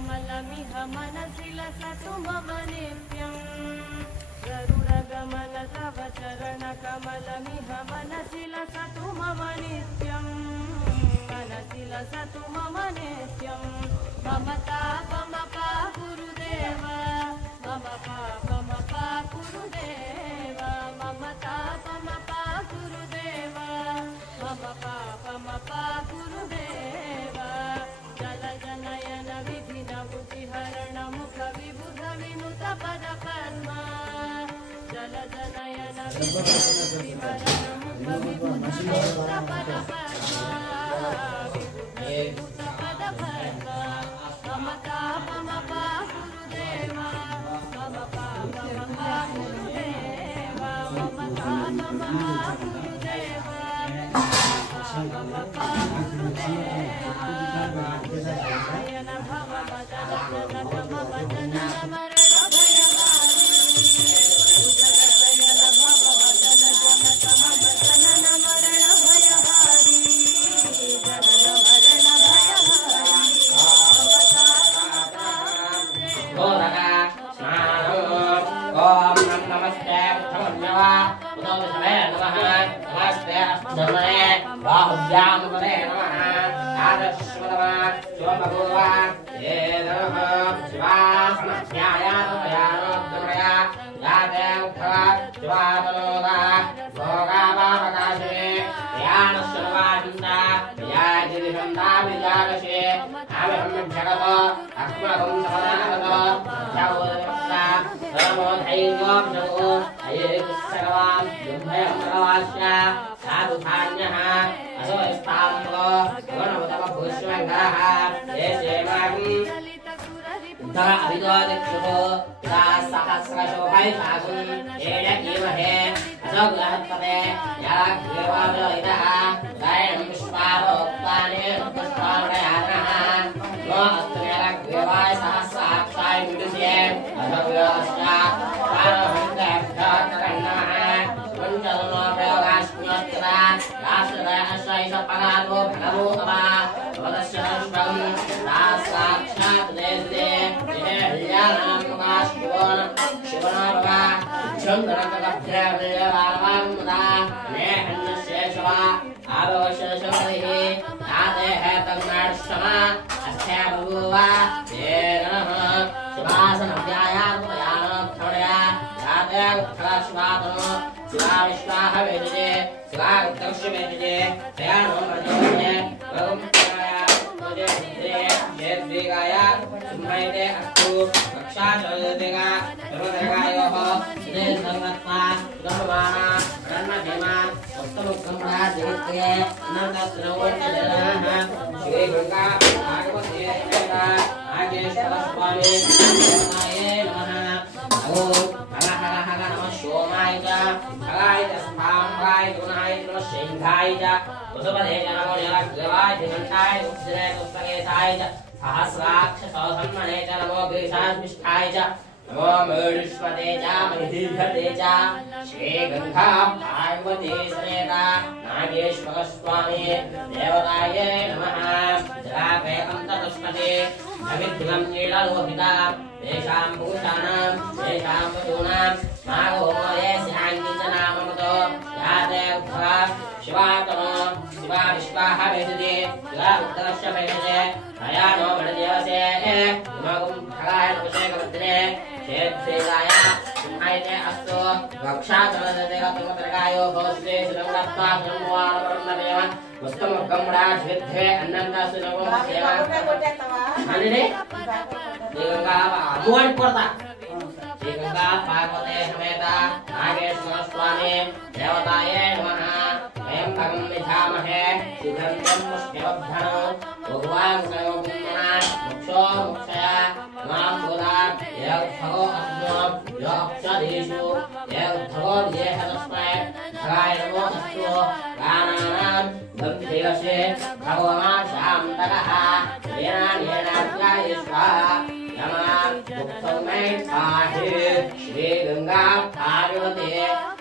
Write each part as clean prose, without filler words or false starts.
कमलमिह मनसि लसतु मम नित्यं गरुडगमन तव चरणकमलमिह मनसि लसतु मम नित्यं मनसि लसतु मम नित्यं मम तापमपा गुरुदेव मम पापमपा गुरुदेव मम तापमपा गुरुदेव मम पापमपा गुरुदेव जल जनयन विधिन बुद्धिहरण मुख विबुध विनुत पद पद्मा जल जनयन विधिहरण मुख विबुध विनुत पद पद्मा विबुध पद पद्मा मम तापमपा गुरुदेव मम पापमपा गुरुदेव मम तापमपा गुरुदेव मम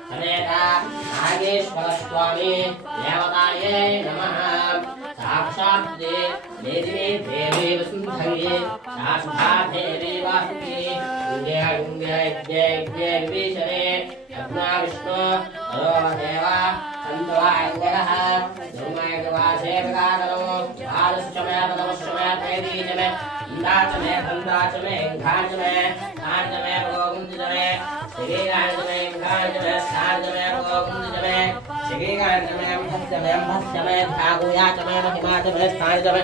समेत नागेश्वर स्वामी देवताये नमः। साक्षात् देवी देवी वसुन्धरी शाश्वता देवी वासुकी जय विशरे यज्ञा विष्णु देवा सन्तवाङ्गः दुर्मयवासे प्रकारो भारतश्चमय पदमश्चमय तैदीचमय इंदाचमय बन्दाचमय घाचमय आचमय भोगुंजमय श्रीगाचमय घाचमय साचमय भोगुंजमय श्रीगाचमय भस्यमय भस्यमय धागुयाचमय महिमाचमय स्थानचमय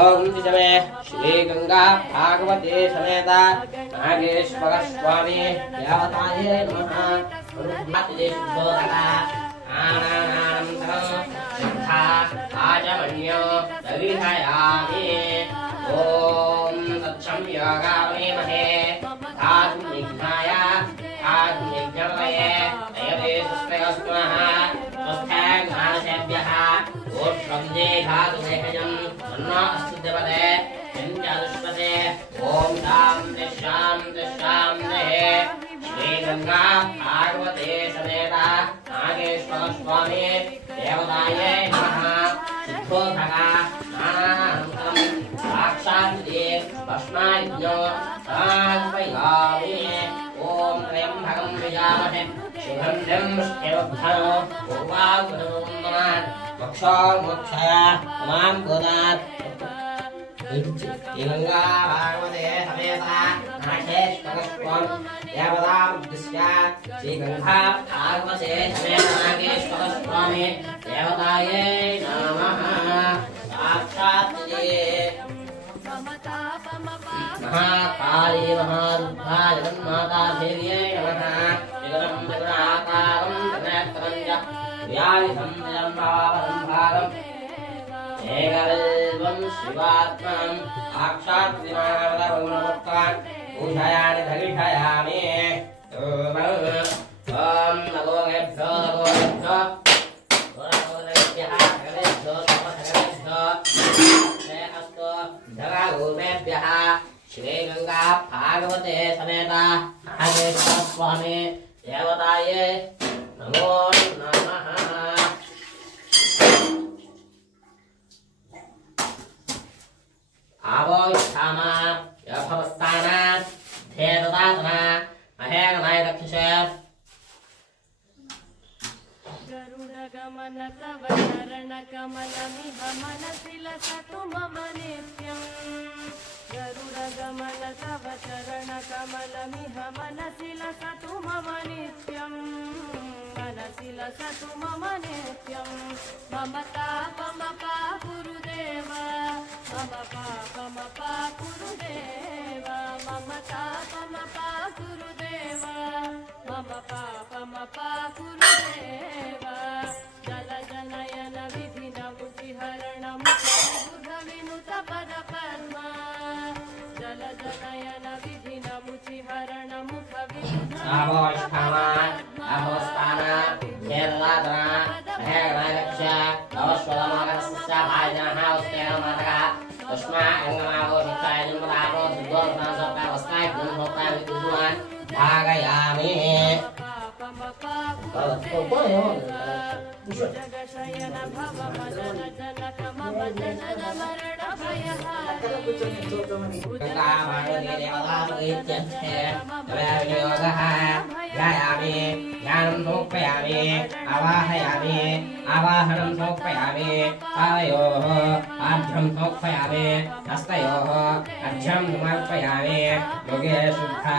ओंजमय श्री गंगा भागवते समेता नागेश्वर स्वामी देवताये नमः रुद्राते शुद्धोदका आनंदरं सिद्धा आचमन्यो दविधायामि ओम तत्सं योगावमेमहे आत्मनिघ्नाय आत्मनिघ्नवये दयवे सुस्तेस्मः स्वस्थे ज्ञानसेभ्यः ओषंजे धातुमेहजं अन्नास्तुत्यपदे चन्द्रदुष्पदे ओम शान्ति शान्ति शान्तिः श्री गंगा भागवते समेता नागेश्वर स्वामी देवताये नमः सिद्धोधका नानानन्तरं साक्षात् भस्मायज्ञो समर्पयामि ओम त्र्यम्बकं यजामहे सुगन्धिं पुष्टिवर्धनो पूर्वाग्रहं मोक्षाय मां गोदात् गंगा भागवते समेता नागेश्वर स्वामी देवतामुद्दिश्य श्री गंगा भागवते समेता नागेश्वर स्वामी देवताये नमः साक्षात् महाकाली महारुद्रा जगन्माता देव्यै नमः जगदं जगन्नाकारं जगन्नेत्रं च व्याधिं जगन्मावरं भारम् एकविल्वं शिवात्मनं साक्षात् विमानवदभुवनमुक्तान् पूजयामि धरिषयामि ओम नमो गेभ्यो गोरेभ्यः भगवेभ्यो सर्वभगवेभ्यो अस्तु जगागोमेभ्यः श्री गंगा भागवते समेता नागेश्वर स्वामी देवताये नमो नमः आवोष्ठामा यभवस्ताना धेददातना महेगनाय दक्षिषे गरुडगमन तव चरणकमलमिह मनसि लसतु मम नित्यम् गरुडगमन तव चरणकमलमिह मनसि लसतु मम नित्यम् मनसि लसतु मम नित्यम् मम तापमपा गुरुदेव मम पापमपा गुरुदेव मम तापमपा गुरुदेव मम पापमपा गुरुदेव जल जनयन विधिन मुचिहरण मुख विनुत पद पद्मा जल जनयन विधिन मुचिहरण मुख विनुत आवोष्ठामा अहोस्ताना धेददातना महेगनाय दक्षिषे अवश्वदमागतस्य भाजनः उस्तेनमातकः तस्मा अंगमावो शिक्षाय जन्मदारो सिद्धोर्धानसोक्ता वस्ताय गुणभोक्ता विद्युमान् भागयामि जगशयन भव मदन जनक मम जनन मरण भयहारी गंगा भागवते देवतामुद्दिश्य तवयोगः ध्यायामि ध्यानं समर्पयामि आवाहयामि आवाहनं समर्पयामि पादयोः आर्घ्यं समर्पयामि हस्तयोः अर्घ्यं समर्पयामि योगे शुद्धा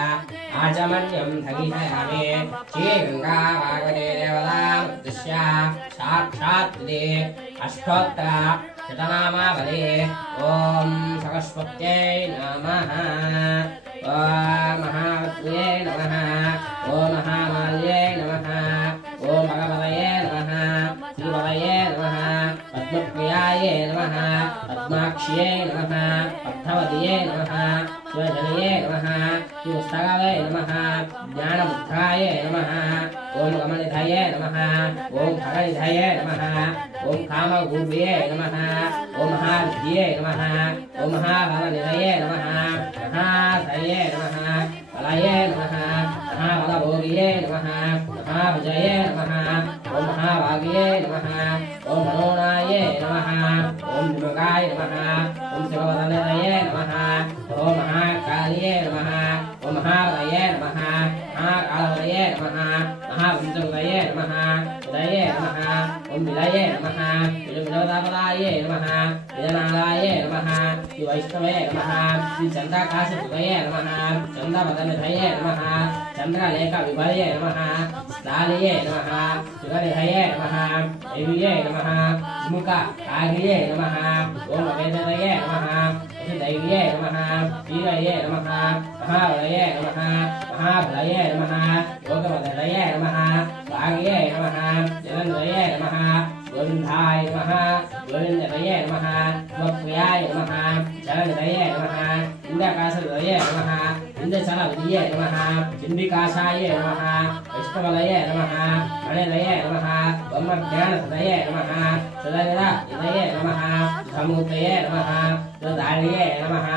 आचमन्यं धरिषयामि श्री गंगा भागवते देवतामुद्दिश्य साक्षात् अष्टोत्तर शतनामावली ओम सरस्वत्यै नमः ओम महावत्यै नमः ओम महामाल्यै नमः ओम भगवतये नमः श्रीवतये नमः पद्मप्रियायै नमः पद्माक्ष्यै नमः पद्मवत्यै नमः शिवजनये नमः शिवस्तगवे नमः ज्ञानमुद्रायै नमः ओम कमलनिधये नमः ओम खगनिधये नमः ओम कामगूर्भये नमः ओम महाविद्ये नमः ओम महाभवनिधये नमः महाधये नमः बलये नमः महाबलभोगिये नमः महाविजये नमः ओम महाभाग्ये नमः ओम मनोनाये नमः ओम ओम महाकालिये नमः ओम महावलये नमः महाकालवलये नमः महावंशवलये नमः उदये नमः ओम विलये नमः विलोदापलाये नमः विजनालाये नमः वैष्णवे नमः चंद्राकाशपुरये नमः चंद्रवदनधये नमः चंद्रलेखविभये नमः स्नालये नमः सुगनिधये नमः देव्ये नमः मुखकार्ये नमः ओम वेदये नमः दैव्ये नमः वीरये नमः महावलये नमः महाबलये नमः योगवदये नमः भाग्ये नमः जनन्दये नमः गोविन्दाय नमः गोविन्ददये नमः गोप्रियाय नमः चरणदये नमः इन्द्रकाशदये नमः इन्द्रचलदये नमः चिन्दिकाशाय नमः वैष्णवदये नमः मणिदये नमः ब्रह्मज्ञानदये नमः सदगदये नमः धमूर्तये नमः सुधार्ये नमः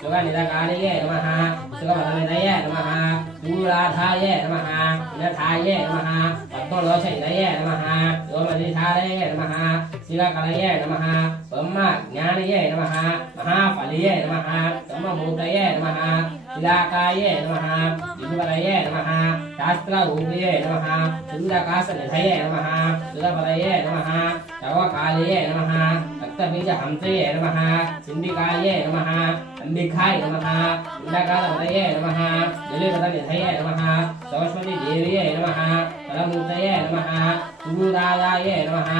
सुगनिधकार्ये नमः सुगवदये नमः सूराधाय नमः इनथाय नमः पद्मलोचनये नमः योमनिधारये नमः शिवकलये नमः ब्रह्मज्ञानये नमः महाफलये नमः ब्रह्मभूतये नमः शिलाकाये नमः विभुवलये नमः शास्त्ररूपये नमः सुन्दरकाशनिधये नमः सुरपदये नमः तवकालये नमः रक्तबीजहंसये नमः सिन्धिकाये नमः अंबिकाय नमः इंद्रकालवदये नमः जलिपदनिधये नमः सरस्वतीदेव्ये नमः परमूर्तये नमः सुगुदाय नमः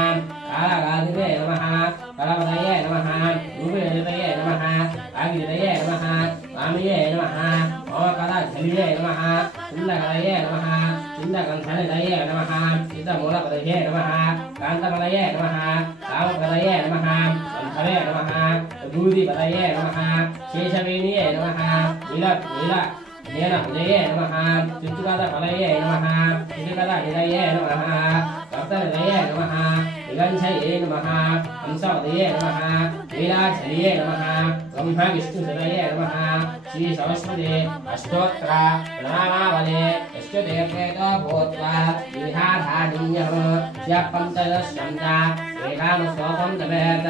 कालगादिवे नमः कलवदये नमः रूपनिधये नमः आगिरिदये नमः वामये नमः ओमकलाधलिये नमः सुन्दरकलये नमः सुन्दरगन्धनिधये नमः सिद्धमूलपदये नमः कान्तपदये नमः कामपदये नमः गन्धवे नमः दूधिपदये नमः शेषवेणीये नमः नीलपदये नमः चित्तुकदपदये नमः चित्तुकदनिधये नमः कर्तनिधये नमः निगञ्छये नमः हंसपदये नमः लीलाचलये नमः ब्रह्मविष्णुहृदये नमः श्री सरस्वती अष्टोत्तर प्रणामावले यश्चदेवतेतो भूत्वा विहाधानीयः स्यापन्तदश्यन्त एकामस्तोतं तवेत्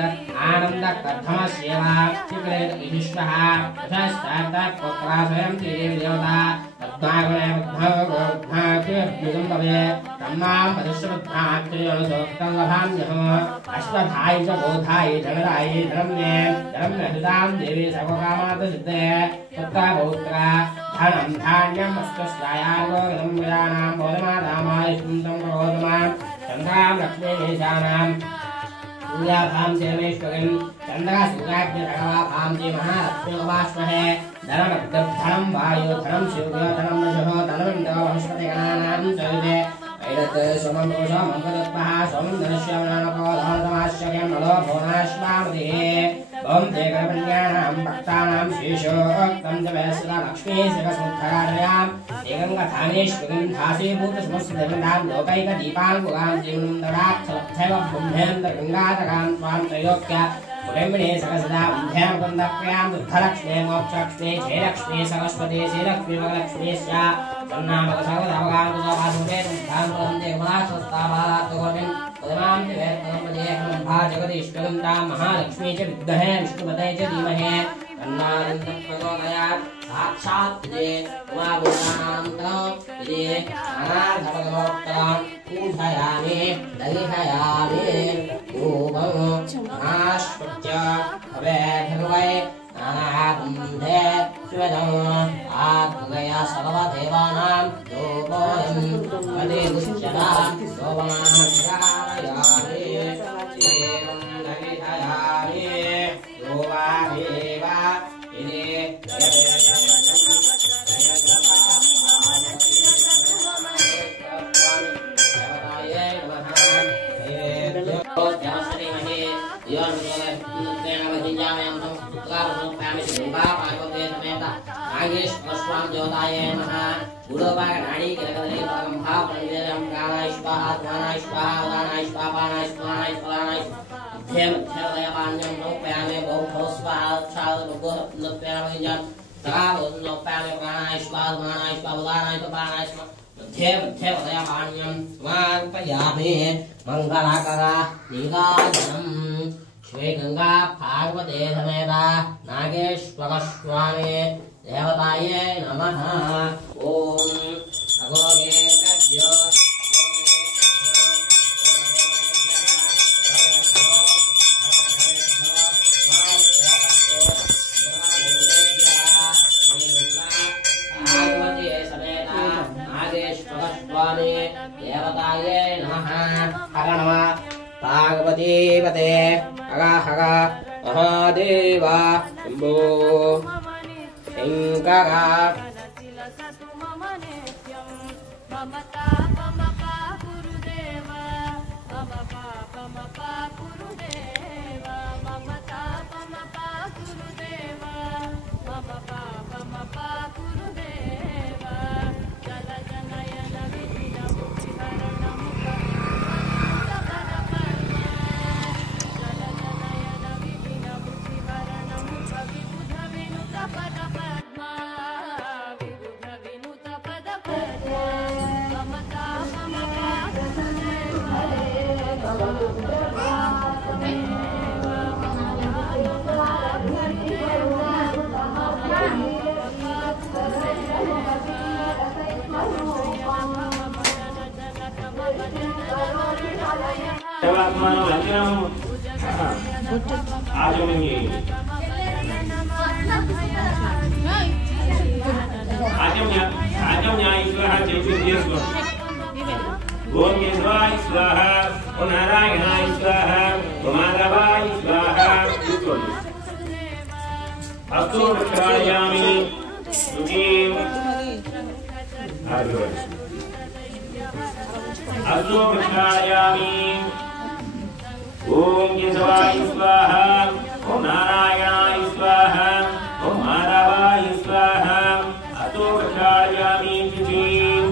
आनन्दकथमस्येव चिक्रेत विशिष्टः तथास्तात् पुत्रा स्वयं देवी देवता पद्मागणे पद्मागोद्धाख्यभ्युजं भवे तन्नां पदश्रवद्धाख्ययोसोक्तं लभाम्यहम् अश्वथाय च बोधाय धनराय धनम्ये हृदां देवी सर्वकामार्थसिद्धे पुत्रा पौत्रा धनं धान्यम् अस्तस्यायागोगदं विदानां बोधमादामाय सुन्दं प्रबोधमान् चन्द्रां लक्ष्मीशानां सूर्याभां सेवेश्वरीं चन्द्रसूर्याग्निधनवाभां च महालक्ष्मीवास्महे धनमग्धनं वायुधनं शिवधनं नशः धनमिन्द्रो बृहस्पतिगणानां सविते ऐरत् सोमं दोषं मङ्गलत्पः सोमं धनश्यामनानको धनतमाश्चर्यं नलो भुवनाश्वामतिः ॐ ते गणपण्यानां भक्तानां शेषोक्तं च वयस्सदा लक्ष्मी शिवसमुद्धरार्याम् एकं कथानेश्वरीं धासीभूतसमस्तदेवतां लोकैकदीपाङ्कुरां जीवनं ददाक्षलब्धैव ब्रह्मेन्द्रगङ्गाधरां त्वां त्रयोक्य पुरम्बिणे सकसदा वन्ध्यां कुन्दप्रियां दुग्धलक्ष्मी मोक्षलक्ष्मी जयलक्ष्मी सरस्वती श्रीलक्ष्मी वरलक्ष्मी स्या तन्नामकसर्वधवगान्तुजवासुदे दुग्धान्तुरन्ते कमलास्वस्ताबालात्तकोटिं पदमां दिवेत्तमपदेहमम्भा जगदीश्वरं तां महालक्ष्मी च विद्महे विष्णुपदये च धीमहि तन्नानन्दप्रचोदयात् साक्षात् इति उमाभूतानान्तरं इति अनार्धपदमोत्तरं पूजयामि दहिषयामि धूपम् आश्वत्य भवेद्भगवै नानाकुम्भे शिवदम् आत्मया सर्वदेवानां धूपोऽयं प्रतिगुच्यता शोभनाश्रावयामि एवं दहिषयामि धूपादेव इति ज्योताये नमः गुरुभागनाडी किरकदले परमभाव परिजयं प्राणाय स्वाहा स्वानाय स्वाहा उदानाय स्वाहा पानाय स्वानाय स्वानाय मध्यमध्यवदयपान्यं नोपयामे बहुभो स्वाहा उच्छाद भगो नोपयामे जन तगाव नोपयामे प्राणाय स्वाहा उदानाय स्वाहा उदानाय पानाय स्वाहा मध्यमध्यवदयपान्यं स्वार्पयामे मंगलाकरा नीलाजनं श्री गंगा भागवते समेत नागेश्वर स्वामी देवताये नमः। ओम अगोगेकज्यो देवताये नमः। हर नमः पार्वतीपते हर महादेव शंभो शंकर। ओम केशवाय स्वाहा, ओम नारायणाय स्वाहा, ओम माधवाय स्वाहा। अस्तु प्रक्षालयामि शुचिं। अस्तु प्रक्षालयामि। ओम केशवाय स्वाहा, ओम नारायणाय स्वाहा, ओम माधवाय स्वाहा। अस्तु प्रक्षालयामि शुचिं।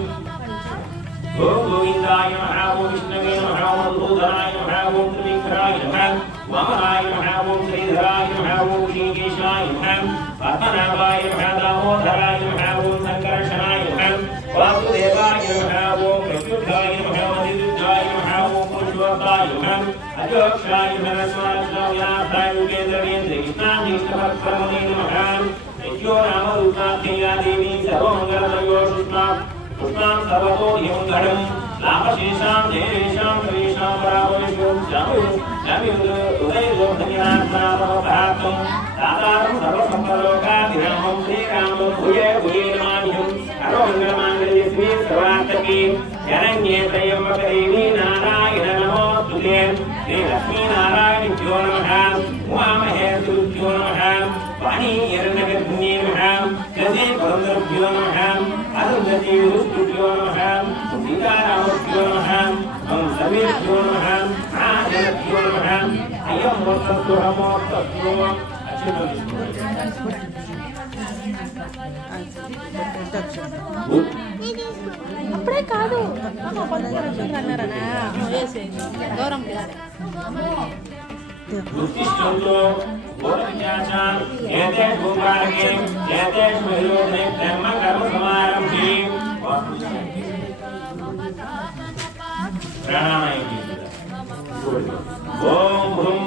ओम गोविंदाय नमः, ओम विष्णवे नमः, ओम भूधराय नमः, ओम त्रिविक्रमाय नमः, वामनाय नमः, ओम श्रीधराय नमः, ओम ऋषिकेशाय नमः, पद्मनाभाय नमः, दामोदराय नमः, ओम संकर्षणाय नमः, वासुदेवाय नमः, ओम प्रत्युषाय नमः, मधुद्धाय नमः, ओम पुरुषोत्ताय नमः, अजोक्षाय नमः, स्वामिनाथाय उपेन्द्रेन्द्र कृष्णाजीष्टभक्तमने नमः। यज्ञो नाम रूपाख्या देवी सर्वमंगलमयो सुष्मा कृष्णां सर्वतो यमंगलम् लाभशेषां जयेषां सर्वेषां परावरेषुं जामियुदयजोधन्यात्मानमभातं दातारं सर्वसम्पदलोकाभिरामं श्रीरामं भूये भूये नमाम्यहं। सर्वमङ्गलमाङ्गल्ये शिवे सर्वार्थके शरण्ये त्र्यम्बके नारायण नमोस्तुते। श्रीलक्ष्मीनारायणभ्यो नमः। उमामहे सुरुभ्यो नमः। वाणीयरण्यगर्भिण्ये नमः। गजे पुरन्दरभ्यो नमः। अरुन्धती विष्णुभ्यो नमः। सीतारामभ्यो नमः। ओं सर्वेभ्यो नमः। आजनभ्यो नमः। अयं मोक्षस्तुहमोक्षस्तु అప్పుడే కాదు అన్నారనా గౌరవం उत्तिष्ठन्तु बोधविज्ञासान् एते भूमार्गे एते स्मृयोधे ब्रह्मकर्मसमारम्भे प्राणायामः। ओम भ्रूं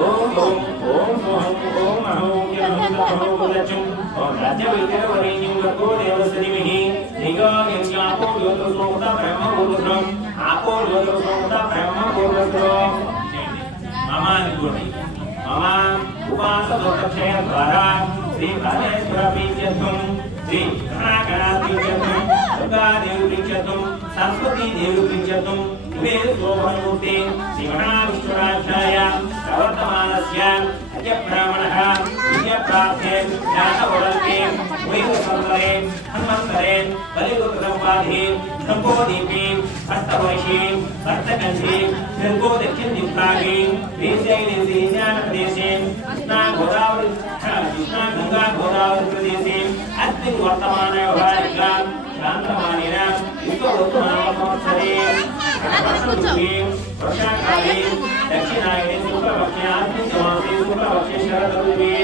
ओम भूं ओम स्वहं ओम अहं यमहं वदचं ओम राज्यविद्यावरेण्यं वको देवस्तिमिहि निगो यज्ञापो योतसोमता ब्रह्मपुरुषम् आपो योतसोमता ब्रह्मपुरुषम् मम उपासदोक्षय द्वारा श्री भद्रेश्वर प्रीत्यर्थं श्री गणागणाप्रीत्यर्थं दुर्गादेवी प्रीत्यर्थं सरस्वती देवी प्रीत्यर्थं इमे शोभनमूर्ते श्री महाविष्णुराज्ञाय प्रवर्तमानस्य अजब्राह्मणः विद्याप्राप्ते ज्ञानवरन्ते वैकुण्ठसुन्दरे हनुमन्तरे बलिरुद्रम्पाधे शम्भोदीपे हस्तवर्षे भक्तकण्ठे निर्गो दक्षिणदिक्पागे देशे ज्ञानप्रदेशे कृष्णा गंगा गोदावरी प्रदेशे अस्मिन् वर्तमानव्यवहारिकां शान्तमानेन युक्तवृत्तमानसंवत्सरे वर्षाकाले दक्षिणायने शुक्लपक्षे आश्विनमासे शुक्लपक्षे शरदऋतुवे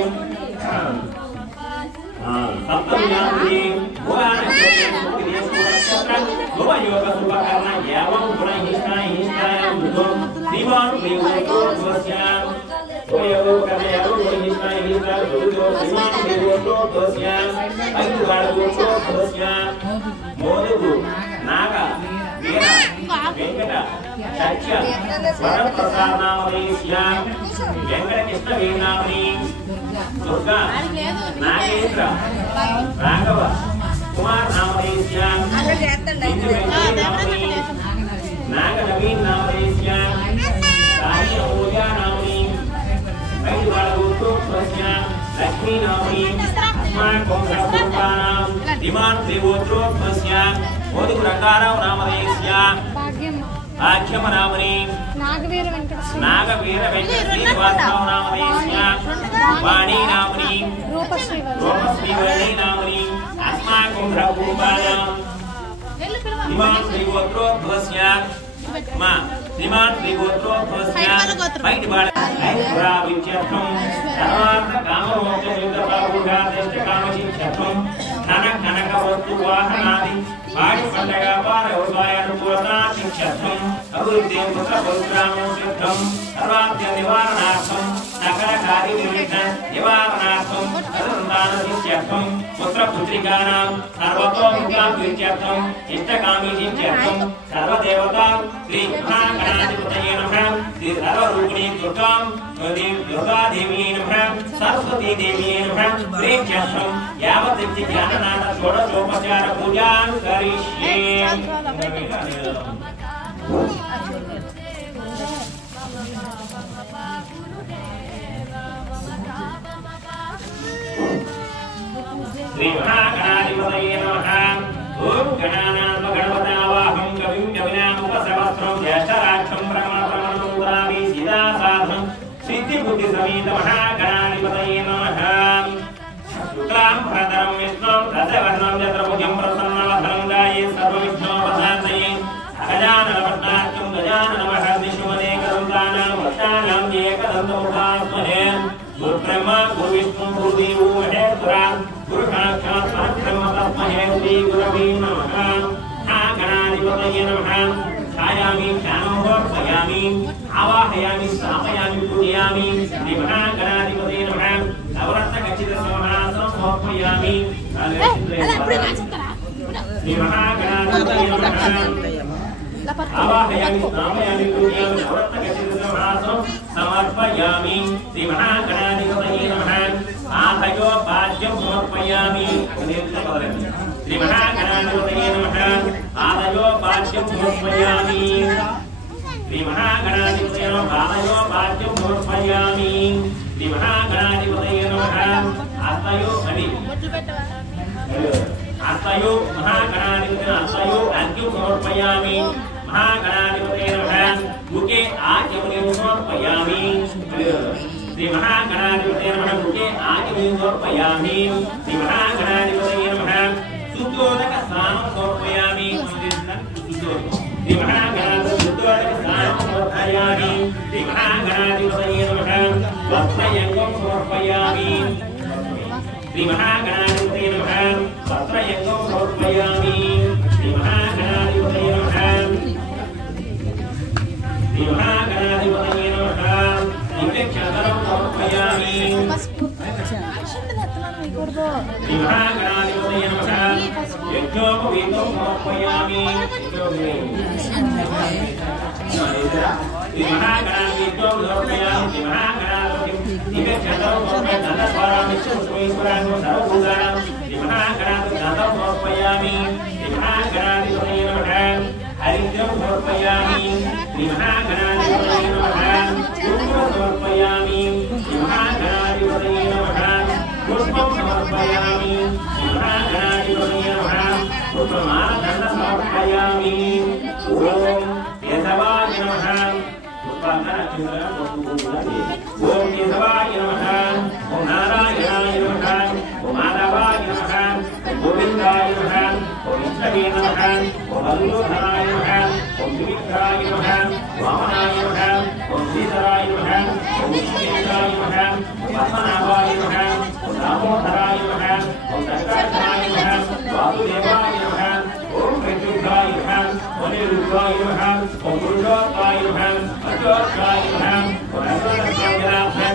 सप्तम्यां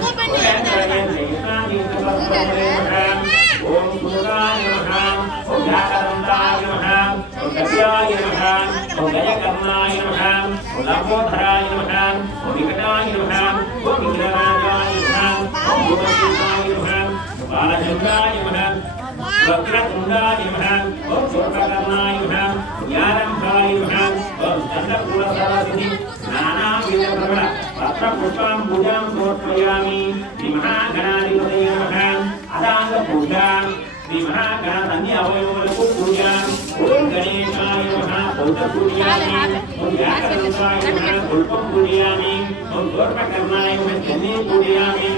Om ఓం గజకర్ణాయ నమః ఓం లంబోదరాయ నమః ఓం వికటాయ నమః ఓం విఘ్నరాజాయ నమః ఓం యోగీతాయ నమః బాలచంద్రాయ నమః వక్రతుండాయ నమః ఓం సూర్పకర్ణాయ నమః జ్ఞానంభాయ నమః ఓం దండకూలసరసిద్ధి నానావిధ పత్రపుష్పాం పూజాం సమర్పయామి శ్రీ మహాగణాధిపతయే నమః అదాంగ పూజ శ్రీ మహాగణాన్ని అవయవములకు పూజ ఓం గణేశాయ నమః బౌద్ధ పూజయామి ఓం వ్యాకరణాయ నమః పుల్పం పూజయామి ఓం సూర్పకర్ణాయ నమః జన్నే పూజయామి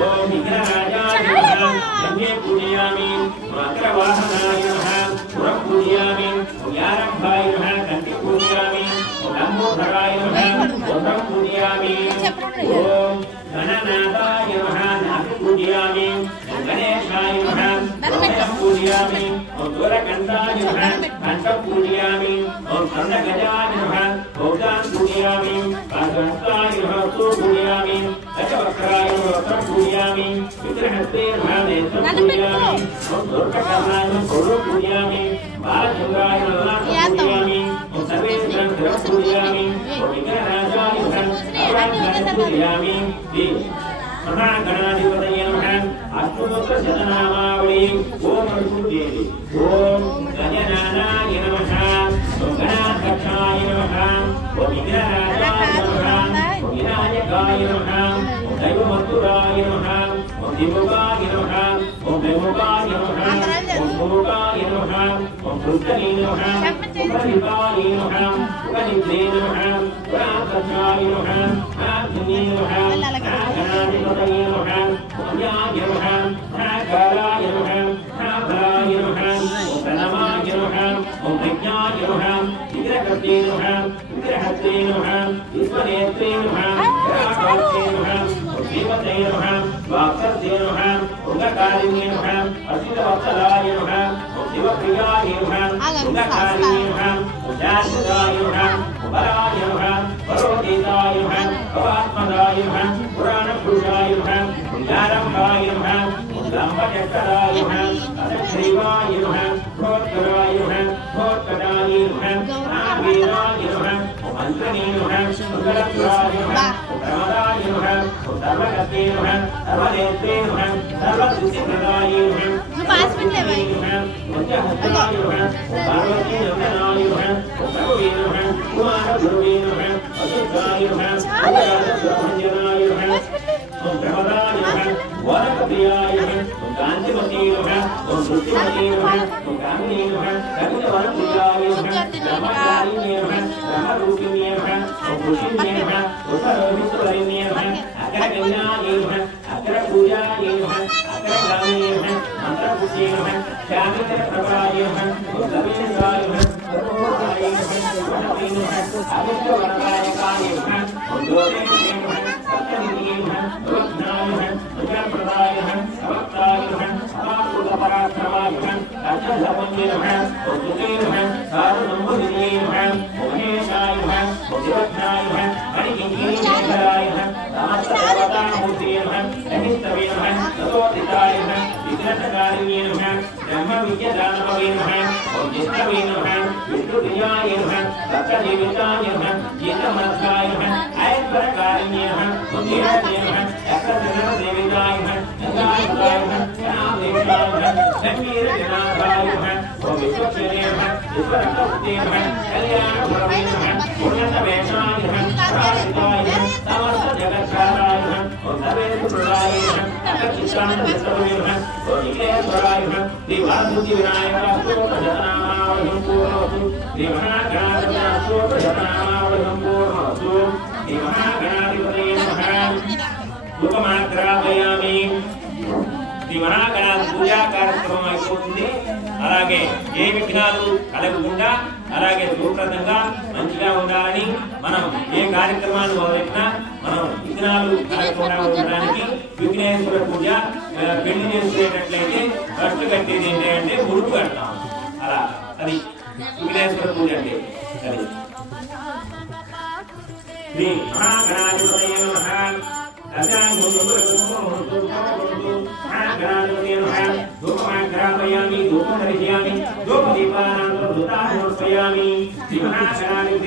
ఓం విఘ్నరాజాయ నమః జన్నే పూజయామి మకరవాహనాయ నమః పురం పూజయామి ఓం యారంభాయ నమః కంటి పూజయామి ఓం లంబోదరాయ నమః పురం పూజయామి ఓం గణనాథాయ నమః నాభి పూజయామి ఓం గణేశాయ నమః గణేశం పూజయామి ఓం దూరకంఠాయ నమః కంఠం పూజయామి ఓం కర్ణగజాయ నమః భౌతాన్ పూజయామి పాదహస్తాయ నమః పూజయామి దశవక్రాయ నమః వక్రం పూజయామి విగ్రహస్తే నమః నేత్రం పూజయామి ఓం దుర్గకర్ణాయ నమః గౌరవం పూజయామి బాలచంద్రాయ నమః పూజయామి ఓం సర్వేశ్వరం పూజయామి ఓం విఘ్నరాజాయ నమః పూజయామి మహాగణాధిపతయే నమః అష్టోత్తర శతనామావళి ఓం అనుదేవి ఓం గజనానాయ నమః ఓం గణాధ్యక్షాయ నమః ఓం విఘ్నరాజాయ నమః ఓం వినాయకాయ నమః ఓం దైవమంతురాయ నమః ఓం దిముగాయ నమః ఓం దైవముగాయ నమః ఓం భూముగాయ నమః ఓం కృష్ణే నమః ఓం ప్రదీపాయ నమః ఉపనిధే నమః పురాధ్యక్షాయ నమః ఆగ్నే నమః గణాధిపతయే నమః ఓం యాయ నమః నాగారాయ నమః నాభాయ నమః ఓం ప్రణమాయ నమః ఓం ప్రజ్ఞాయ నమః విగ్రహస్తే నమః విగ్రహస్తే నమః విశ్వనేత్రే నమః గ్రహకాస్తే నమః ఓం దేవతే నమః వాక్సర్తే నమః ఉంగకారిణ్యే నమః అసితవత్సలాయ నమః ఓం శివప్రియాయ నమః ఉంగకారిణ్యే నమః ఓం శాశ్వతాయ నమః ఓం బలాయ నమః పరోహితాయ నమః భవాత్మదాయ నమః పురాణపురుషాయ నమః ఓం యారంభాయ నమః ఓం లంబచక్రాయ నమః అదక్షైవాయ నమః ప్రోత్కరాయ నమః ప్రోత్కటాయ నమః నావీరాయ నమః ఓం మంత్రనే నమః సుందరపురాయ నమః ఓం ప్రమదాయ నమః ఓం సర్వగతే నమః సర్వనేత్రే నమః సర్వసిద్ధిప్రదాయ నమః వంద్యహస్తాయ నమః ఓం పార్వతీ నందనాయ నమః ఓం ప్రభువే నమః కుమారగురువే నమః అశుద్ధాయ నమః బ్రహ్మజ్ఞానాయ నమః ఓం ప్రమదాయ నమః వరకప్రియాయ నమః ఓం కాంతిమతే నమః ఓం రుచిమతే నమః ఓం కామినే నమః కవితవరప్రియాయ నమః బ్రహ్మచారిణ్యే నమః బ్రహ్మరూపిణ్యే నమః ఓం పుష్పిణ్యే నమః ఉత్తరోహితవరిణ్యే నమః అగ్రగణ్యాయ నమః అగ్రపూజాయ నమః అగ్రగామే నమః మంత్రపుష్యే నమః శ్యామితప్రభాయ నమః ఓం సవేంద్రాయ నమః సర్వోహాయ నమః వనవే నమః అవిద్యవరదాయకాయ నమః ఓం జ్యోతిర్మయే నమః సత్యనిధియే నమః భవజ్ఞాయ నమః సుజనప్రదాయ నమః అవక్తాయ నమః అమాకృతపరాక్రమాయ నమః అర్ధధమన్యే నమః ఓం సుతే నమః సారునంబుధియే నమః ఓం మహేశాయ నమః ఓం దివజ్ఞాయ నమః హరికింకీరేశ్వరాయ నమః సమస్తదేవతామూర్తియే నమః రహిస్తవే నమః తతోదితాయ నమః విఘ్నకారిణ్యే నమః బ్రహ్మవిద్యదానవే నమః ఓం జిష్ణవే నమః విష్ణుప్రియాయ నమః సప్తజీవితాయ నమః జీతమర్థాయ నమః ఐశ్వరకారిణ్యే నమః ఓం దేవతే నమః చక్రధరదేవితాయ నమః గంగాధరాయ నమః గణాధీశాయ నమః గంభీరజనాథాయ నమః ఓం విశ్వక్షేణే నమః విశ్వరక్తపుత్రే నమః కళ్యాణగురవే నమః ఉన్నతవేషాయ నమః ప్రాణితాయ నమః సమస్త జగత్కారాయ నమః ఓం సర్వేశ్వరాయ నమః అకర్షితానందస్వరూపే నమః ఓం విఘ్నేశ్వరాయ నమః శ్రీ వాసుకి వినాయక అష్టోత్తరశతనామావళి సంపూర్ణమస్తు శ్రీ మహాగణాధిపతి అష్టోత్తరశతనామావళి సంపూర్ణమస్తు శ్రీ మహాగణాధిపతయే నమః ధూపమాగ్రాపయామి శ్రీ మహాగణాధి పూజా కార్యక్రమం అయిపోతుంది. అలాగే ఏ విఘ్నాలు కలగకుండా అలాగే సుప్రదంగా మంచిగా ఉండాలని మనం ఏ కార్యక్రమాన్ని మొదలెట్టినా మనం విఘ్నాలు కలగకుండా ఉండడానికి విఘ్నేశ్వర పూజ పెళ్లి చేసుకునేటట్లయితే ఖర్చు కట్టేది ఏంటంటే ముడుపు కడతాం. అలా అది విఘ్నేశ్వర పూజ అంటే. అది శ్రీ మహాగణాధిపతయే నమః. ధూపమాగ్రాపయామి ధూపం ధరిష్యామి ధూపదీపానాం ధృతాహ్నోపయామి శ్రీ మహాగణాధిపతయే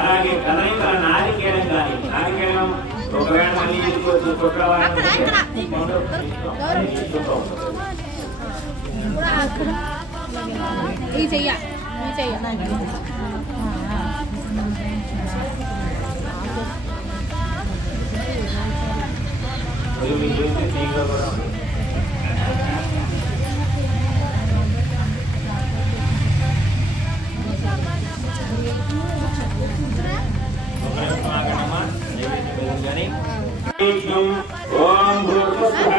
అలాగే కదలిక నారికేళం కానీ నారికేళం ఒకవేళ మళ్ళీ ఇది చెయ్య ఇది చెయ్య ओम भूर्भुवः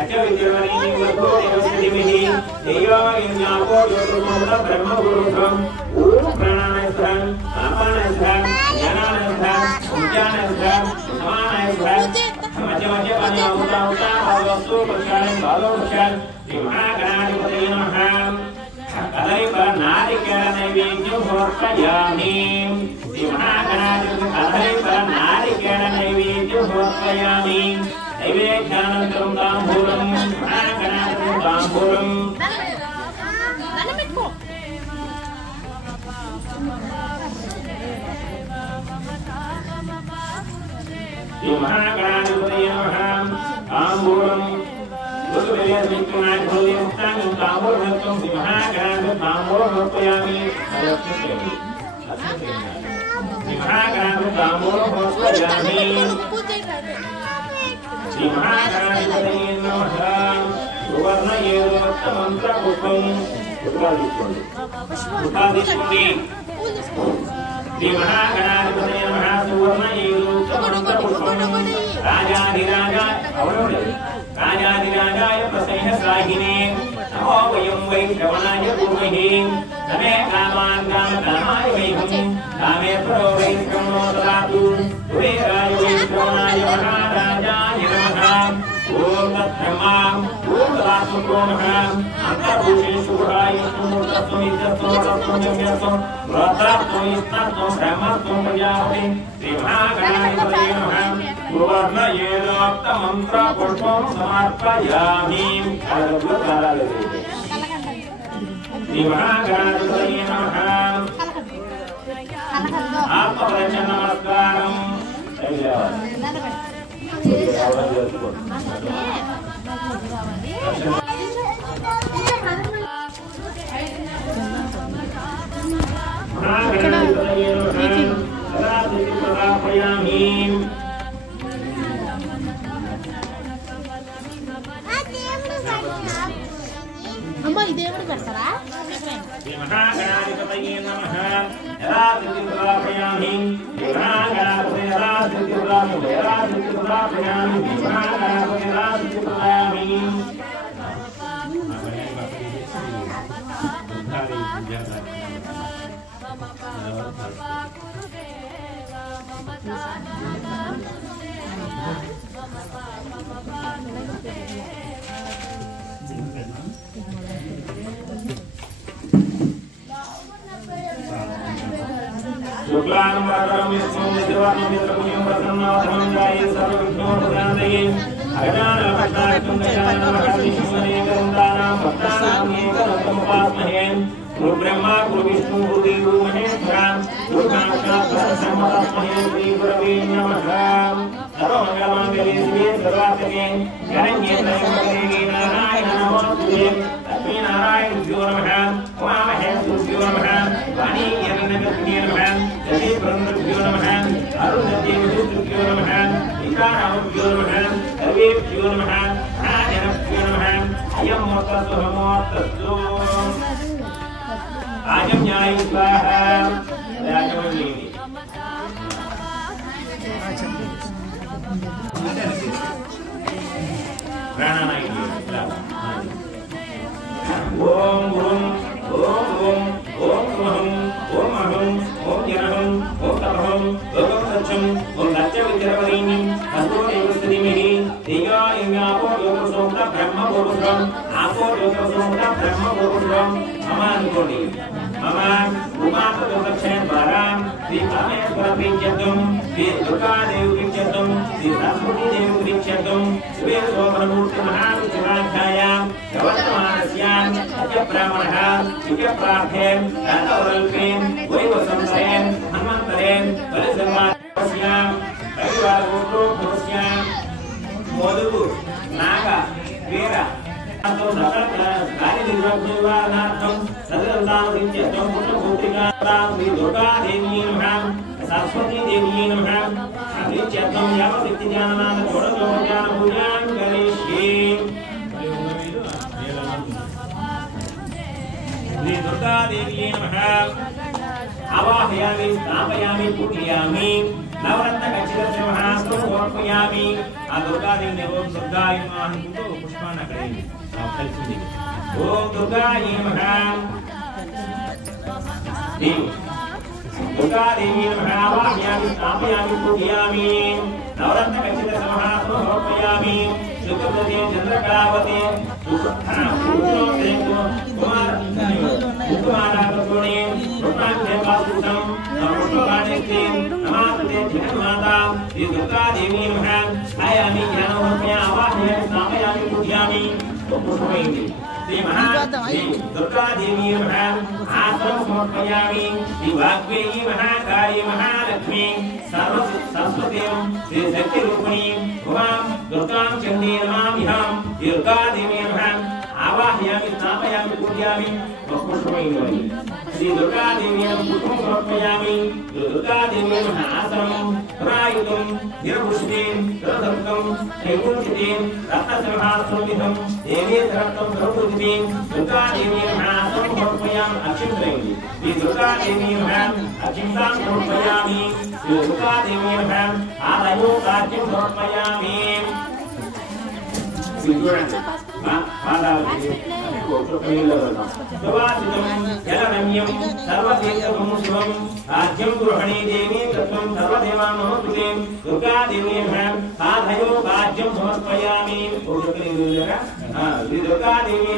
अचविद्यमानी वर्गो देवस्तिमिहि देयो यज्ञापो ज्योतिर्मोद ब्रह्मपुरुषम् ओम प्राणानयः अपानयः ज्ञानानयः उज्जानयः समानयः मध्यमध्य पानी उता उता वस्तु प्रक्षालन बालो प्रक्षालन विमहागणाधिपतये नमः कदलिक नारिकेल नैवेद्यं समर्पयामि कदलिक नारिकेल नैवेद्यं समर्पयामि नैवेद्यानन्तरं ताम्बूलं महागणाधिपतिं ताम्बूलं महागणाधिपतये नमः ताम्बूलं राजाधिराजाय प्रसह्यसाहिने नमो वयं वै श्रवणाय कुर्महे नमे कामान् कामकामाय वैहं कामेश्वरो वै श्रवणो ददातु कुबेराय वै श्रवणाय महाराजाय नमः ॐ तत्ब्रह्मा ॐ तदास्तु नमः अन्तर्भूषेषु गुहाय सुमूर्तत्वं इत्यर्थं यज्ञस्थं व्रतार्थं इत्थर्थं ब्रह्मत्वं प्रजापति श्रीमहागणाधिपतये नमः मंत्रपुष्पं समर्पयामि श्रीमहागणाधिपतये नमः आत्मवचन नमस्कारं అమ్మ ఇదేమని పెడతారా महागणाधिपतये नमः यदादितिप्रापयामि महागणाधिपतये यदादितिप्रापयामि महागणाधिपतये यदादितिप्रापयामि शुक्लां वरदं विष्णुं विद्वान् मित्रपुण्यं प्रसन्नावधनं जाये सर्वविघ्नोपशान्तये अगजाननपट्टार्थं गजाननमहाविष्णुमने गन्धानां भक्तानां एकदन्तमुपास्महे गुरुब्रह्मा गुरुविष्णु गुरुदेवो महेश्वरा गुरुसाक्षात्परब्रह्मस्महे श्रीगुरवे नमः सर्वमङ्गलमाङ्गल्ये शिवे सर्वार्थके शरण्ये त्र्यम्बके नारायण नमोस्तुते लक्ष्मीनारायणभ्यो नमः उमामहेश्वरभ्यो नमः वाणीयविनभ्यो नमः शशिवृन्दभ्यो नमः अरुणदेवभ्यो नमः ईशानभ्यो नमः सर्वेभ्यो नमः महाजनभ्यो नमः अयं मोक्षस्तु आजम न्याय स्वाहा राजवल्ली ప్రాణాయామం ఓం గురుం ఓం ఓం ఓం గ్రహం ఓం అహం ఓం జనహం ఓం తపహం ఓం సత్యం ఓం సత్య విద్యవరీణ్యం అదో దేవస్థితిమిహి దిగాయమ్యాపో యోగసోమత బ్రహ్మ పూర్వం ఆపో యోగసోమత బ్రహ్మ పూర్వం మమ అనుకోండి మమ ఉమాత దక్షిణ ద్వారా శ్రీ పరమేశ్వర ప్రీత్యర్థం శ్రీ దుర్గాదేవి ప్రీత్యర్థం శ్రీ సరస్వతీ దేవి ప్రీత్యర్థం శ్రీ శోభనమూర్తి మహావిష్ణురాధ్యాయాం ప్రవర్తమానస్యాం సత్యబ్రాహ్మణः విద్యప్రార్థేం రాతవల్పేం వైవసంసయేం హనుమంతరేం బలిసర్వాస్యాం రవివారగోత్రోభవస్యాం మోదుగు నాగ వీర శ్రీ దుర్గాదేవి నమః సరస్వతీ దేవి నమః అభిత్యర్థం యావశక్తి జ్ఞాననాథ చోడజోజ్ఞాన పూజాం కరిష్యే శ్రీ దుర్గాదేవి నమః ఆవాహయామి స్థాపయామి పూజయామి నవరత్న ఖచ్చిత మహాస్త్రం సమర్పయామి ఆ దుర్గాదేవిని ఓం దుర్గాయ నమః అనుకుంటూ పుష్పాన్ని అక్కడ కలిసింది ఓం దుర్గాయ నమః దుర్గాదేవి నమః ఆవాహయామి స్థాపయామి పూజయామి నవరత్న ఖచ్చిత మహాస్త్రం సమర్పయామి శుక్రవతే చంద్రకళావతే కుమారాకృణే రత్నాక్షేపాసూతం నమస్కారానికి నమాస్తే జగన్మాతా శ్రీ దుర్గాదేవి నమః ఆయామి జ్ఞానోపయ ఆవాహయామి స్థాపయామి పూజయామి పుష్పమైంది శ్రీ దుర్గాదేవి నమః ఆశ్రమం సమర్పయామి శ్రీ వాగ్దేవి మహాకాళీ మహాలక్ష్మి సరస్వతీం శ్రీ శక్తి రూపిణి ఉమాం దుర్గాం చండీ నమామ్యహం దుర్గాదేవి నమః ఆవాహయామి స్థాపయామి పూజయామి పుష్పమైంది శ్రీ దుర్గాదేవి పుష్పం సమర్పయామి దుర్గాదేవి ఆసనం ప్రాయుధం నిరభూషితం రథం నైపుణ్యం రత్నసింహాసనం దేవీ రత్నం ప్రభూతిం దుర్గాదేవి ఆసనం సమర్పయామి అక్షింతయండి శ్రీ దుర్గాదేవి అక్షింతాం సమర్పయామి శ్రీ దుర్గాదేవి ఆలయో రాజ్యం సమర్పయామి జలరమ్యం సర్వదేవం రాజ్యం గృహణీ దేవీ తత్వం సర్వదేవామోతుతే దుర్గాదేవి సాధయో రాజ్యం సమర్పయామి శ్రీ దుర్గాదేవి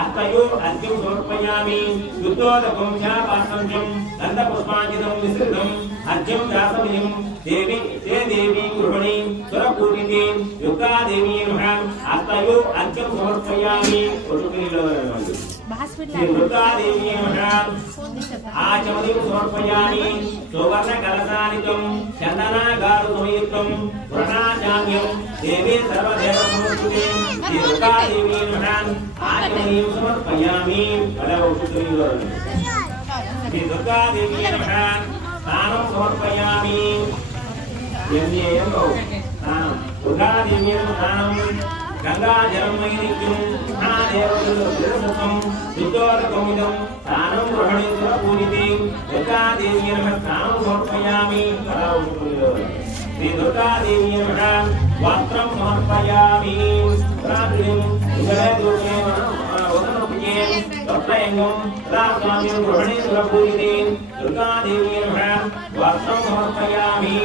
అస్తయో అర్ఘ్యం సమర్పయామి యుద్ధోదకం శాపాసంజం గంధపుష్పాంజితం విసృతం అర్ఘ్యం దాసమయం దేవి తే దేవి గృహణి సురపూజితే దుర్గాదేవి అస్తయో అర్ఘ్యం సమర్పయామి శ్రీ దుర్గాదేవి ఆచమనిం సమర్పయామి సువర్ణ కలశానితం చందనాగారు సమయుక్తం వృణాచామ్యం దేవీ సర్వదేవమూర్తితే శ్రీ దుర్గాదేవి ఆచమనిం సమర్పయామి శ్రీ దుర్గాదేవి స్నానం సమర్పయామి దుర్గాదేవి స్నానం గంగాజలం నైవేద్యం మహాదేవతం శుద్ధోదకమిదం స్నానం గ్రహణేశ్వర పూజితే దుర్గాదేవి స్నానం సమర్పయామి శ్రీ దుర్గాదేవి వస్త్రం సమర్పయామి గ్రహణేశ్వర పూజితే దుర్గాదేవి వస్త్రం సమర్పయామి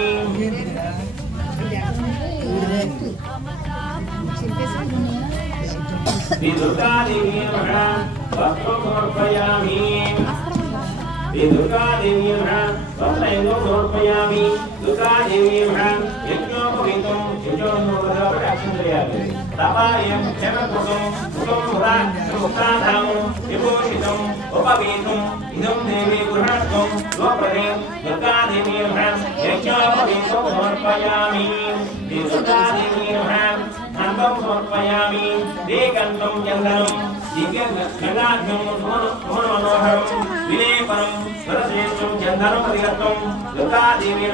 శ్రీ దుర్గాదేవి వస్త్రం సమర్పయామి శ్రీ దుర్గాదేవి వస్త్రం సమర్పయామి దుర్గాదేవి యజ్ఞోపవీతం యజ్ఞోపవేయాలి తపాయం క్షణకృతం ముఖం ముక్తాధాం విభూషితం ఉపవీతం ఇదం దేవి గృహణత్వం లోపదే దుర్గాదేవి యజ్ఞోపవీతం సమర్పయామి శ్రీ దుర్గాదేవి గంధం సమర్పయామి దేగంధం చందనం గంగాఢ్యం మనోహరం విలేపనం స్వరశ్రేష్టం చందనం పరిగతం దుర్గాదేవి